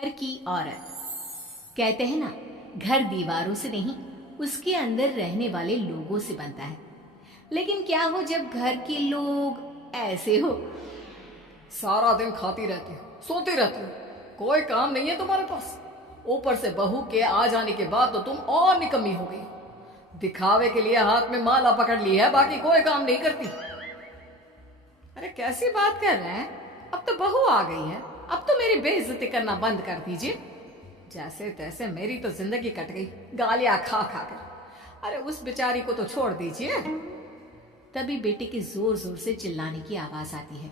घर की औरत। कहते हैं ना, घर दीवारों से नहीं, उसके अंदर रहने वाले लोगों से बनता है। लेकिन क्या हो जब घर के लोग ऐसे हो? सारा दिन खाती रहती हो, सोती रहती हो, कोई काम नहीं है तुम्हारे पास। ऊपर से बहू के आ जाने के बाद तो तुम और निकम्मी हो गई। दिखावे के लिए हाथ में माला पकड़ ली है, बाकी कोई काम नहीं करती। अरे कैसी बात कर रहे हैं? अब तो बहू आ गई है, अब तो मेरी बेइज्जती करना बंद कर दीजिए। जैसे तैसे मेरी तो जिंदगी कट गई, गालियां खा खा कर। अरे उस बेचारी को तो छोड़ दीजिए। तभी बेटे के जोर जोर से चिल्लाने की आवाज आती है।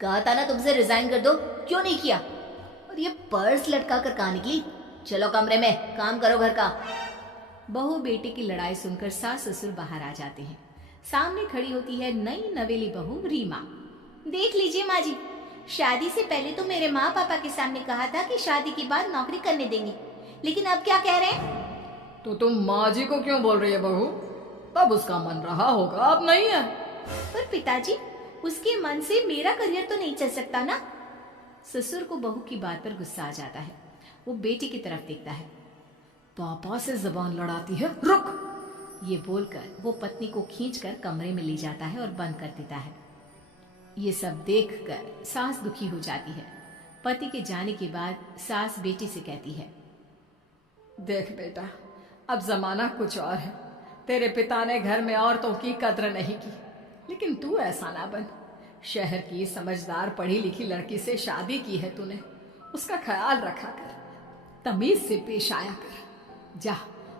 कहा था ना तुमसे रिजाइन कर दो, क्यों नहीं किया? और ये पर्स लटका कर कहाँ निकली? चलो कमरे में काम करो घर का। बहू बेटे की लड़ाई सुनकर सास ससुर बाहर आ जाते हैं। सामने खड़ी होती है नई नवेली बहू रीमा। देख लीजिए माँ जी, शादी से पहले तो मेरे माँ पापा के सामने कहा था कि शादी के बाद नौकरी करने देंगे, लेकिन अब क्या कह रहे हैं? तो तुम माँ जी को क्यों बोल रही है बहू? तब उसका मन रहा होगा, अब नहीं है। पर पिताजी, उसके मन से मेरा करियर तो नहीं चल सकता ना। ससुर को बहू की बात पर गुस्सा आ जाता है। वो बेटी की तरफ देखता है। पापा से जबान लड़ाती है, रुक। ये बोलकर वो पत्नी को खींचकर कमरे में ले जाता है और बंद कर देता है। ये सब देखकर सास दुखी हो जाती है। पति के जाने के बाद सास बेटी से कहती है, देख बेटा, अब जमाना कुछ और है। तेरे पिता ने घर में औरतों की कद्र नहीं की, लेकिन तू ऐसा ना बन। शहर की समझदार पढ़ी लिखी लड़की से शादी की है तूने, उसका ख्याल रखा कर, तमीज से पेश आया कर। जा,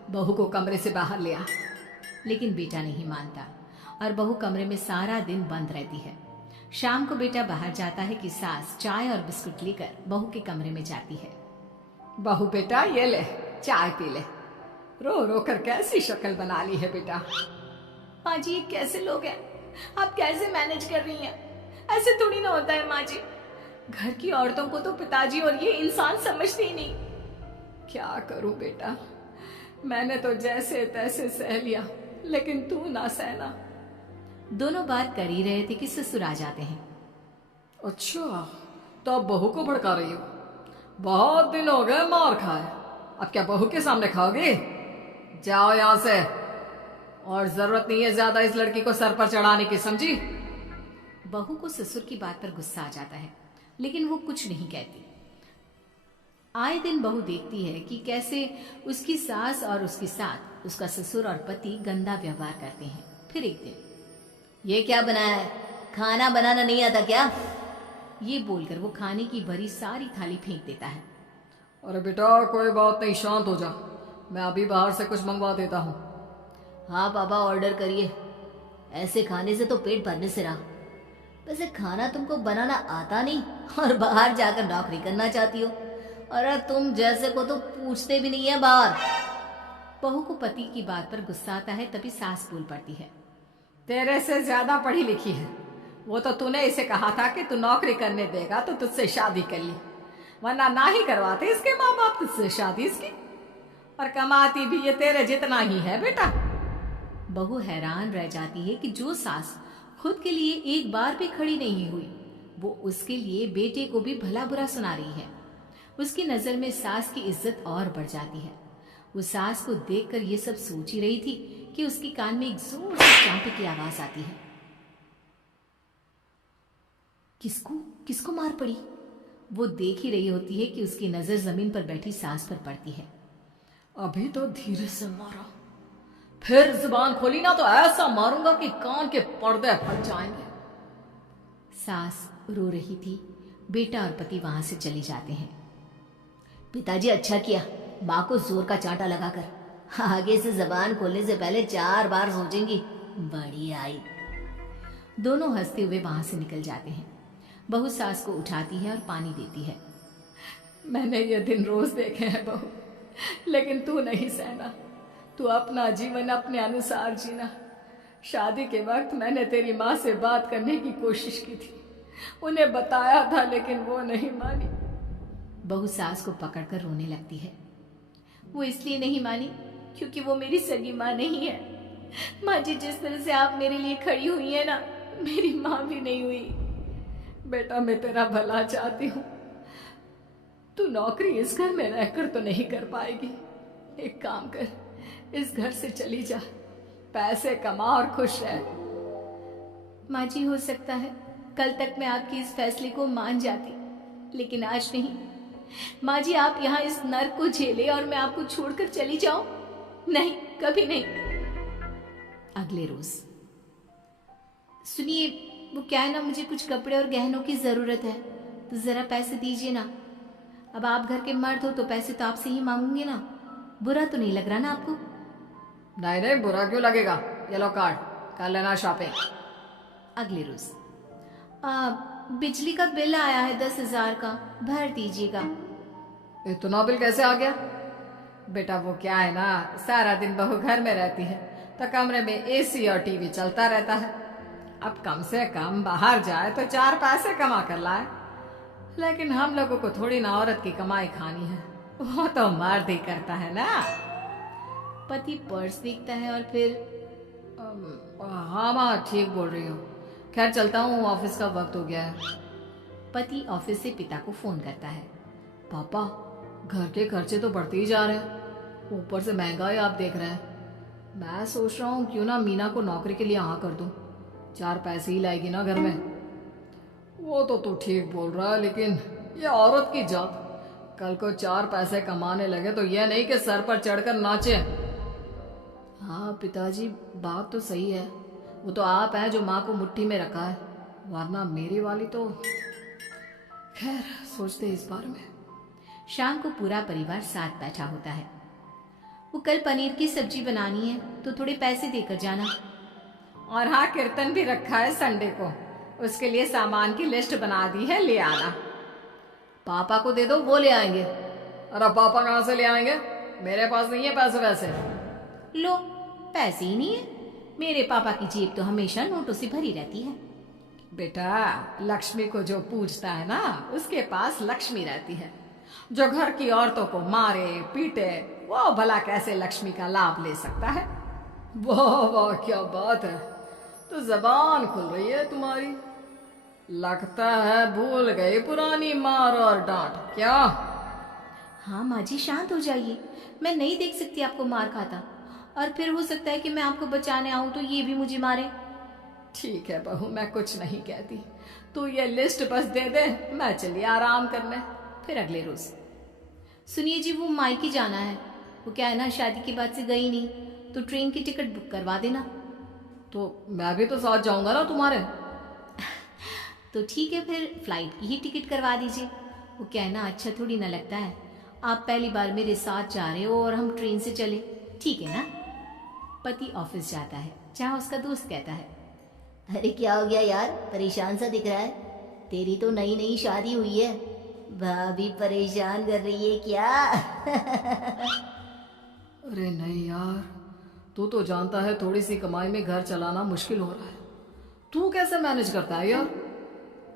बहू को कमरे से बाहर ले आ। लेकिन बेटा नहीं मानता और बहू कमरे में सारा दिन बंद रहती है। शाम को बेटा बाहर जाता है कि सास चाय और बिस्कुट लेकर बहू के कमरे में जाती है। बहू बेटा ये ले, चाय पी ले। रो रो कर कैसी शक्ल बना ली है बेटा। माँ जी, ये कैसे लोग हैं? आप कैसे मैनेज कर रही हैं? ऐसे थोड़ी ना होता है माँ जी। घर की औरतों को तो पिताजी और ये इंसान समझते ही नहीं। क्या करूं बेटा, मैंने तो जैसे तैसे सह लिया, लेकिन तू ना सहना। दोनों बात कर ही रहे थे कि ससुर आ जाते हैं। अच्छा, तो अब बहू को भड़का रही हो? बहुत दिन हो गए मार खाए, अब क्या बहू के सामने खाओगे? जाओ यहां से, और जरूरत नहीं है ज्यादा इस लड़की को सर पर चढ़ाने की, समझी? बहू को ससुर की बात पर गुस्सा आ जाता है, लेकिन वो कुछ नहीं कहती। आए दिन बहू देखती है कि कैसे उसकी सास और उसके साथ उसका ससुर और पति गंदा व्यवहार करते हैं। फिर एक दिन, ये क्या बनाया है? खाना बनाना नहीं आता क्या? ये बोलकर वो खाने की भरी सारी थाली फेंक देता है। अरे बेटा कोई बात नहीं, शांत हो जा, मैं अभी बाहर से कुछ मंगवा देता हूँ। हाँ पापा, ऑर्डर करिए। ऐसे खाने से तो पेट भरने से रहा। वैसे खाना तुमको बनाना आता नहीं और बाहर जाकर नौकरी करना चाहती हो। अरे तुम जैसे को तो पूछते भी नहीं है बाहर। बहू को पति की बात पर गुस्सा आता है, तभी सास बोल पड़ती है। तेरे से ज्यादा पढ़ी लिखी है, वो तो तूने इसे कहा था कि तू नौकरी करने देगा तो तुझसे शादी कर ली, वरना ना ही करवाते इसके माँ बाप तुझसे शादी इसकी। और कमाती भी ये तेरे जितना ही है बेटा। बहू हैरान रह जाती है कि जो सास खुद के लिए एक बार भी खड़ी नहीं हुई, वो उसके लिए बेटे को भी भला बुरा सुना रही है। उसकी नजर में सास की इज्जत और बढ़ जाती है। वो सास को देखकर ये सब सोच ही रही थी कि उसके कान में एक जोर से चांटे की आवाज आती है। किसको किसको मार पड़ी? वो देख ही रही होती है कि उसकी नजर जमीन पर बैठी सास पर पड़ती है। अभी तो धीरे से मारा, फिर जुबान खोली ना तो ऐसा मारूंगा कि कान के पर्दे फट जाएंगे। सास रो रही थी। बेटा और पति वहां से चले जाते हैं। पिताजी अच्छा किया माँ को जोर का चांटा लगाकर, आगे से जबान खोलने से पहले 4 बार सोचेंगी। बड़ी आई। दोनों हंसते हुए वहां से निकल जाते हैं। बहू सास को उठाती है और पानी देती है। मैंने ये दिन रोज देखे हैं बहू, लेकिन तू नहीं सहना। तू अपना जीवन अपने अनुसार जीना। शादी के वक्त मैंने तेरी माँ से बात करने की कोशिश की थी, उन्हें बताया था, लेकिन वो नहीं मानी। बहू सास को पकड़कर रोने लगती है। वो इसलिए नहीं मानी क्योंकि वो मेरी सगी माँ नहीं है। माँ जी, जिस तरह से आप मेरे लिए खड़ी हुई है ना, मेरी माँ भी नहीं हुई। बेटा मैं तेरा भला चाहती हूँ, तू नौकरी इस घर में रहकर तो नहीं कर पाएगी। एक काम कर, इस घर से चली जा, पैसे कमा और खुश रह। माँ जी, हो सकता है कल तक मैं आपकी इस फैसले को मान जाती, लेकिन आज नहीं। माँ जी, आप यहाँ इस नर्क को झेले और मैं आपको छोड़कर चली जाऊं? नहीं, कभी नहीं। अगले रोज, सुनिए, वो क्या है ना, मुझे कुछ कपड़े और गहनों की जरूरत है, तो जरा पैसे दीजिए ना। अब आप घर के मर्द हो तो पैसे तो आपसे ही मांगूंगे ना। बुरा तो नहीं लग रहा ना आपको? नहीं नहीं, बुरा क्यों लगेगा। ये लो कार्ड, कर लेना शॉपिंग। अगले रोज, बिजली का बिल आया है 10,000 का, भर दीजिएगा। इतना बिल कैसे आ गया? बेटा वो क्या है ना, सारा दिन बहू घर में रहती है तो कमरे में एसी और टीवी चलता रहता है। अब कम से कम बाहर जाए तो 4 पैसे कमा कर लाए। लेकिन हम लोगों को थोड़ी ना औरत की कमाई खानी है, वो तो मर्द ही करता है ना। पति पर्स देखता है और फिर हाँ माँ, ठीक बोल रही हो। खैर चलता हूँ, ऑफिस का वक्त हो गया है। पति ऑफिस से पिता को फोन करता है। पापा, घर के खर्चे तो बढ़ते ही जा रहे हैं, ऊपर से महंगाई आप देख रहे हैं। मैं सोच रहा हूँ क्यों ना मीना को नौकरी के लिए हाँ कर दूँ, 4 पैसे ही लाएगी ना घर में। वो तो तू ठीक बोल रहा है, लेकिन ये औरत की जात, कल को 4 पैसे कमाने लगे तो यह नहीं कि सर पर चढ़कर नाचे। हाँ पिताजी, बात तो सही है। वो तो आप हैं जो माँ को मुट्ठी में रखा है, वरना मेरी वाली तो। खैर, सोचते इस बारे में। शाम को पूरा परिवार साथ बैठा होता है। वो कल पनीर की सब्जी बनानी है तो थोड़े पैसे देकर जाना। और हाँ, कीर्तन भी रखा है संडे को, उसके लिए सामान की लिस्ट बना दी है, ले आना। पापा को दे दो, वो ले आएंगे। अरे पापा कहाँ से ले आएंगे, मेरे पास नहीं है पैसे वैसे। लो, पैसे ही नहीं है? मेरे पापा की जेब तो हमेशा नोटों से भरी रहती है। बेटा, लक्ष्मी को जो पूजता है ना, उसके पास लक्ष्मी रहती है। जो घर की औरतों को मारे पीटे, वो भला कैसे लक्ष्मी का लाभ ले सकता है। वाह वाह, क्या बात है, तो जबान खुल रही है तुम्हारी। लगता है भूल गई पुरानी मार और डांट, क्या? हाँ माँ जी, शांत हो जाइए। मैं नहीं देख सकती आपको मार खाता, और फिर हो सकता है कि मैं आपको बचाने आऊं तो ये भी मुझे मारे। ठीक है बहू, मैं कुछ नहीं कहती, तू ये लिस्ट बस दे दे, मैं चली आराम करने। फिर अगले रोज, सुनिए जी, वो मायके जाना है। वो क्या है ना, शादी के बाद से गई नहीं, तो ट्रेन की टिकट बुक करवा देना। तो मैं भी तो साथ जाऊंगा ना तुम्हारे। तो ठीक है, फिर फ्लाइट की ही टिकट करवा दीजिए। वो क्या है ना, अच्छा थोड़ी ना लगता है, आप पहली बार मेरे साथ जा रहे हो और हम ट्रेन से चले, ठीक है ना? पति ऑफिस जाता है, जहाँ उसका दोस्त कहता है, अरे क्या हो गया यार, परेशान सा दिख रहा है। तेरी तो नई नई शादी हुई है, भाभी परेशान कर रही है क्या? अरे नहीं यार, तू तो जानता है थोड़ी सी कमाई में घर चलाना मुश्किल हो रहा है। तू कैसे मैनेज करता है यार?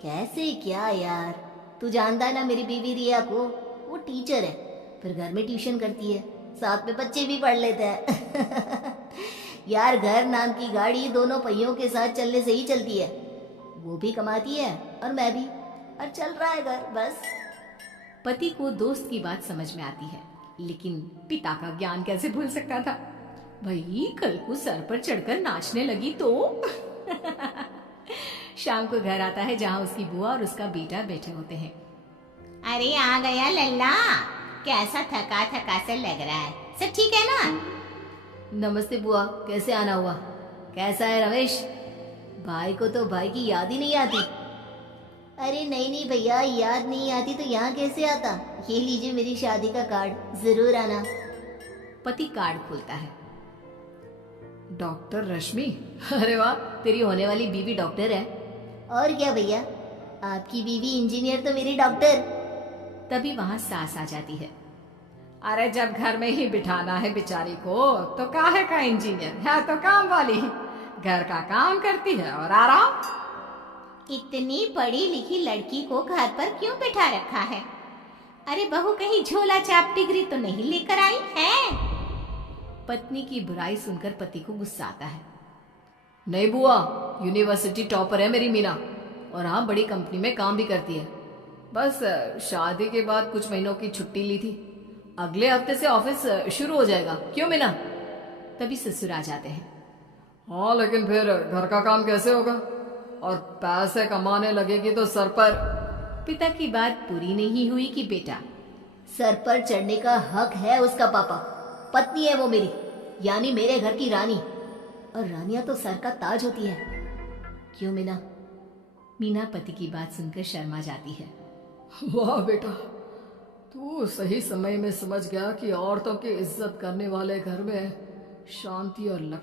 कैसे क्या यार, तू जानता है ना मेरी बीवी रिया को, वो टीचर है, फिर घर में ट्यूशन करती है, साथ में बच्चे भी पढ़ लेते हैं। यार, घर नाम की गाड़ी दोनों पहियों के साथ चलने से ही चलती है। वो भी कमाती है और मैं भी, और चल रहा है घर बस। पति को दोस्त की बात समझ में आती है, लेकिन पिता का ज्ञान कैसे भूल सकता था। भाई, कल को सर पर चढ़कर नाचने लगी तो। शाम को घर आता है, जहाँ उसकी बुआ और उसका बेटा बैठे होते हैं। अरे आ गया लल्ला, कैसा थका थका सा लग रहा है, सब ठीक है ना? नमस्ते बुआ, कैसे आना हुआ? कैसा है रमेश? भाई को तो भाई की याद ही नहीं आती। अरे नहीं नहीं भैया, याद नहीं आती तो यहाँ कैसे आता। ये लीजिए मेरी शादी का कार्ड, जरूर आना। पति कार्ड खोलता है। डॉक्टर रश्मि? अरे वाह, तेरी होने वाली बीवी डॉक्टर है। और क्या भैया, आपकी बीवी इंजीनियर तो मेरी डॉक्टर। तभी वहां सास आ जाती है। अरे जब घर में ही बिठाना है बेचारी को, तो काहे का इंजीनियर है, तो काम वाली ही, घर का काम करती है और आराम। इतनी पढ़ी लिखी लड़की को घर पर क्यों बिठा रखा है? अरे बहू, कहीं झोला चाप डिग्री तो नहीं लेकर आई है? पत्नी की बुराई सुनकर पति को गुस्सा आता है। नहीं बुआ, यूनिवर्सिटी टॉपर है मेरी मीना, और हाँ, बड़ी कंपनी में काम भी करती है। बस शादी के बाद कुछ महीनों की छुट्टी ली थी। अगले हफ्ते से ऑफिस शुरू हो जाएगा। क्यों मीना? तभी ससुर आ जाते हैं। हाँ, लेकिन फिर घर का काम कैसे होगा? और पैसे कमाने लगेगी तो सर पर। पिता की बात पूरी नहीं हुई कि बेटा, सर पर चढ़ने का हक है उसका पापा। पत्नी है वो मेरी, यानी मेरे घर की रानी, और रानियां तो सर का ताज होती है। क्यों मीना? मीना पति की बात सुनकर शर्मा जाती है। वाह बेटा, तू सही समय में समझ गया कि औरतों की इज्जत करने वाले घर में शांति और लक्ष्मी